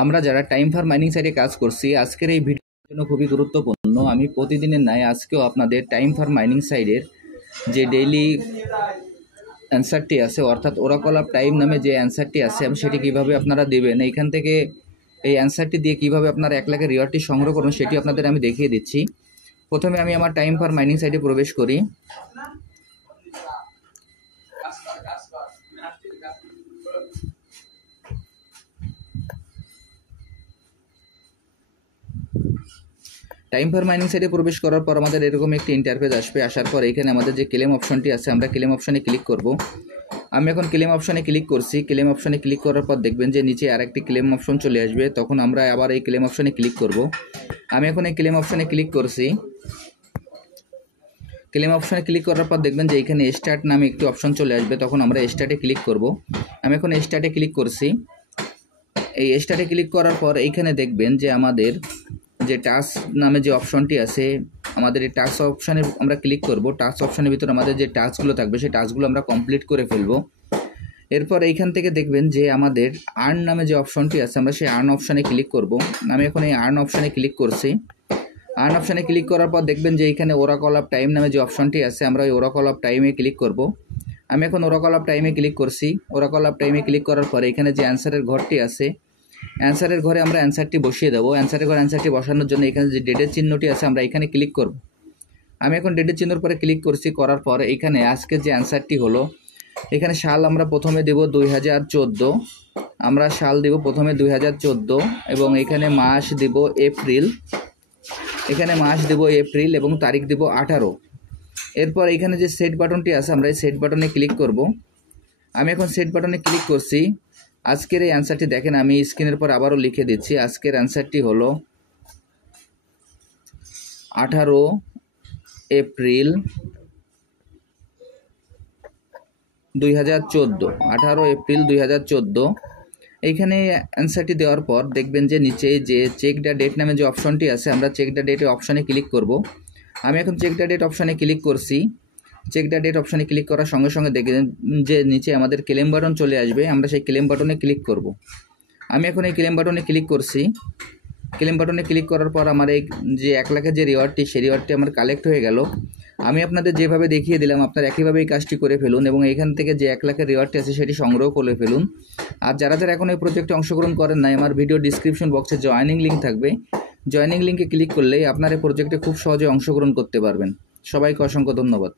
আমরা যারা time for mining সাইটে কাজ করছি, আজকের এই ভিডিওর জন্য খুবই গুরুত্বপূর্ণ। আমি প্রতিদিনের ন্যায় আজকেও আপনাদের টাইম ফর মাইনিং সাইটের যে ডেইলি অ্যান্সারটি আছে, অর্থাৎ ওরাকল অফ টাইম নামে যে অ্যান্সারটি আছে, সেটি কীভাবে আপনারা দেবেন, এইখান থেকে এই অ্যান্সারটি দিয়ে কীভাবে আপনারা 1 লাখের রিওয়ার্ডটি সংগ্রহ করুন সেটি আপনাদের আমি দেখিয়ে দিচ্ছি। প্রথমে আমি আমার টাইম ফর মাইনিং সাইটে প্রবেশ করি। টাইম ফর মাইনিং সাইটে প্রবেশ করার পর আমাদের এরকম একটি ইন্টারফেস আসবে। আসার পর এখানে আমাদের যে ক্লেম অপশনটি আছে, আমরা ক্লেম অপশনে ক্লিক করব। আমি এখন ক্লেম অপশনে ক্লিক করছি। ক্লেম অপশনে ক্লিক করার পর দেখবেন যে নিচে আরেকটি ক্লেম অপশন চলে আসবে। তখন আমরা আবার এই ক্লেম অপশনে ক্লিক করব। আমি এখন এই ক্লেম অপশনে ক্লিক করছি। ক্লেম অপশনে ক্লিক করার পর দেখবেন যে এখানে স্টার্ট নামে একটি অপশন চলে আসবে। তখন আমরা স্টার্টে ক্লিক করব। আমি এখন স্টার্টে ক্লিক করছি। এই স্টার্টে ক্লিক করার পর এইখানে দেখবেন যে আমাদের যে টাস্ক নামে যে অপশনটি আছে, আমাদের এই টাস্ক অপশানে আমরা ক্লিক করব। টাস্ক অপশানের ভিতরে আমাদের যে টাস্কগুলো থাকবে সেই টাস্কগুলো আমরা কমপ্লিট করে ফেলব। এরপর এইখান থেকে দেখবেন যে আমাদের আর্ন নামে যে অপশনটি আছে, আমরা সেই আর্ন অপশানে ক্লিক করব। আমি এখন এই আর্ন অপশানে ক্লিক করছি। আর্ন অপশানে ক্লিক করার পর দেখবেন যে এইখানে ওরাকল অফ টাইম নামে যে অপশনটি আছে, আমরা ওই ওরাকল অফ টাইমে ক্লিক করব। আমি এখন ওরাকল অফ টাইমে ক্লিক করছি। ওরাকল অফ টাইমে ক্লিক করার পর এখানে যে অ্যান্সারের ঘরটি আছে, অ্যান্সারের ঘরে আমরা অ্যান্সারটি বসিয়ে দেবো। অ্যান্সারের ঘরে অ্যান্সারটি বসানোর জন্য এখানে যে ডেটের চিহ্নটি আছে, আমরা এখানে ক্লিক করব। আমি এখন ডেটের চিহ্নের পরে ক্লিক করছি। করার পর এখানে আজকের যে অ্যান্সারটি হলো, এখানে সাল আমরা প্রথমে দেব 2014। আমরা সাল দেব প্রথমে 2014 এবং এখানে মাস দেব এপ্রিল। এখানে মাস দেব এপ্রিল এবং তারিখ দেব 18। এরপর এখানে যে সেট বাটনটি আছে, আমরা এই সেট বাটনে ক্লিক করব। আমি এখন সেট বাটনে ক্লিক করছি। আজকের এই অ্যান্সারটি দেখেন, আমি স্ক্রিনের পর আবারও লিখে দিচ্ছি। আজকের অ্যান্সারটি হলো 18 এপ্রিল 2014। 18 এপ্রিল 2014। এইখানে অ্যান্সারটি দেওয়ার পর দেখবেন যে নিচে যে চেক দ্য ডেট নামে যে অপশনটি আছে, আমরা চেক দ্য ডেটের অপশানে ক্লিক করব। আমি এখন চেক দ্য ডেট অপশানে ক্লিক করছি। চেক দ্য ডেট অপশানে ক্লিক করার সঙ্গে সঙ্গে দেখবেন যে নিচে আমাদের ক্লেম বাটন চলে আসবে। আমরা সেই ক্লেম বাটনে ক্লিক করব। আমি এখন এই ক্লেম বাটনে ক্লিক করছি। ক্লেম বাটনে ক্লিক করার পর আমার এই যে 1 লাখের যে রিওয়ার্ডটি, সেই রিওয়ার্ডটি আমার কালেক্ট হয়ে গেল। আমি আপনাদের যেভাবে দেখিয়ে দিলাম, আপনারা একইভাবে এই কাজটি করে ফেলুন এবং এখান থেকে যে 1 লাখের রিওয়ার্ডটি আছে সেটি সংগ্রহ করে ফেলুন। আর যারা যারা এখন এই প্রজেক্টে অংশগ্রহণ করেন নাই, আমার ভিডিও ডিসক্রিপশন বক্সে জয়েনিং লিঙ্ক থাকবে। জয়েনিং লিঙ্কে ক্লিক করলেই আপনার এই প্রজেক্টে খুব সহজে অংশগ্রহণ করতে পারবেন। সবাইকে অসংখ্য ধন্যবাদ।